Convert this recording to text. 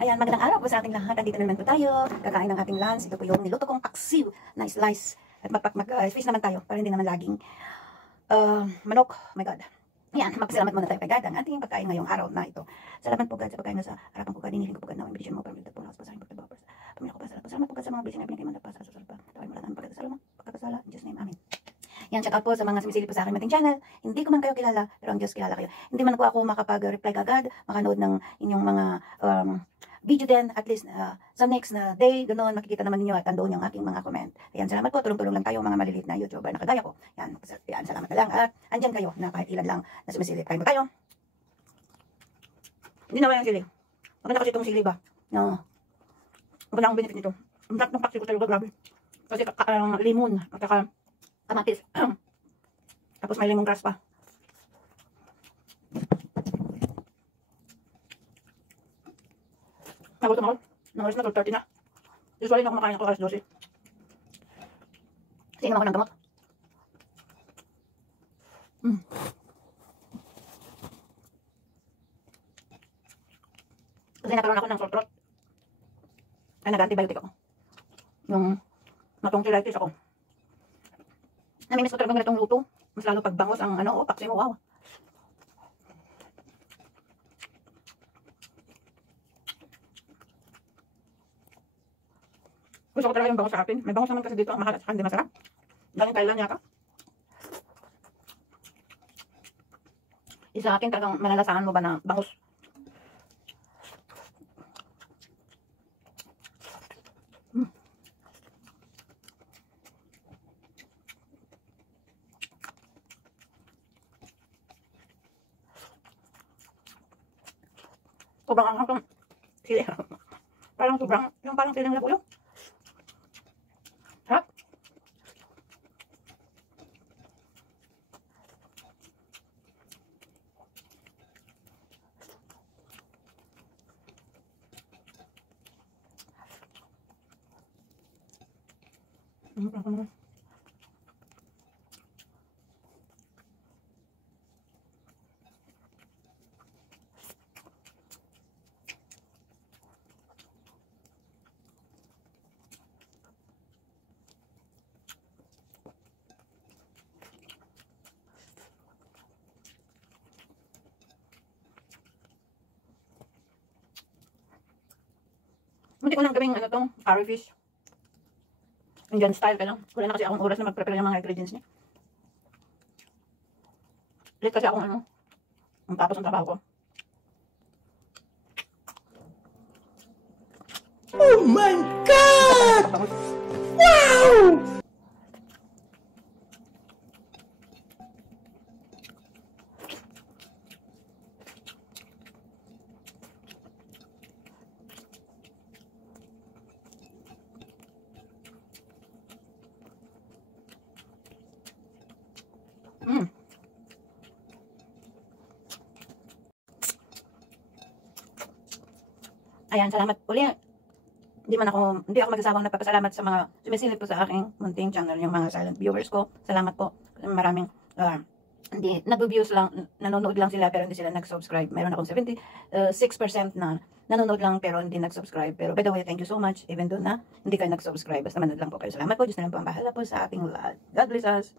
Ayan, magandang araw po sa ating lahat. Andito na naman po tayo. Kakain ng ating lunch. Ito po yung niluto kong paksiw na slice. At mag-slice naman tayo para hindi naman laging manok. Oh my God. Ayan, magpasalamat muna tayo kay God ang ating pagkain ngayong araw na ito. Salamat po God sa pagkain na sa harapan po God. Hinihiling ko po God na ang benedisyon mo. Pamilya po lakas po sa aking pagkabapos. Pamilya ko pa salamat. Salamat po God sa mga blessing na binigay mo na pa sa susunod pa. Tawin mo lang ang pagkakasala. In Jesus' name, Amen. Yan, shout out po sa mga sumisilip po sa aking mating channel. Hindi ko man kayo kilala, pero ang Diyos kilala kayo. Hindi man po ako makapag-reply kagad, makanood ng inyong mga video din, at least sa next na day, ganoon, makikita naman ninyo at andoon yung aking mga comment. Ayan, salamat po, tulong-tulong lang tayo mga maliliit na YouTuber na kagaya ko. Yan, salamat na lang. At andyan kayo na kahit ilan lang na sumisilip. Kain ba tayo? Hindi naman yung sili. Maganda kasi itong sili ba? No. Maganda ang benefit nito. Ang sarap ng paksi ko talaga, grabe. Kasi limon, at saka kamatis. Tapos may lemongrass pa. Nagutom ako. Nang oras na 12:30 na. Usually na ako kumakain ako alas 12. Kasi inom ako ng gamot. Kasi nakaroon ako ng sore throat. Ay, nag-antibiotic ako. Yung na-tonsillitis ako. Namimiss ko talagang ganitong luto. Mas lalo pag bangos ang paksi mo, wow. Gusto ko talaga yung bangos sa atin. May bangos naman kasi dito ang mahal at saka hindi masarap. Galing Thailand yata. Isa akin talagang malalasahan mo ba na bangos. Sobrang anghang itong sili. Parang siling labuyo. Harap. Hindi ko lang gawing curry fish. Indian style ka lang. Wala na kasi akong oras na mag-prepare yung mga ingredients niya. Late kasi akong ang tapos ang trabaho ko. Oh my God! Wow! Ayan, salamat uli. Hindi ako magsasawang nagpapasalamat sa mga sumisilip po sa aking munting channel, yung mga silent viewers ko. Salamat po. Maraming hindi nag-views lang, nanonood lang sila pero hindi sila nag-subscribe. Meron akong 76% na nanonood lang pero hindi nag-subscribe. Pero by the way, thank you so much even though na hindi kayo nag-subscribe. Basta manood lang po kayo. Salamat po. Diyos na lang po ang bahala po sa ating lahat. God bless us.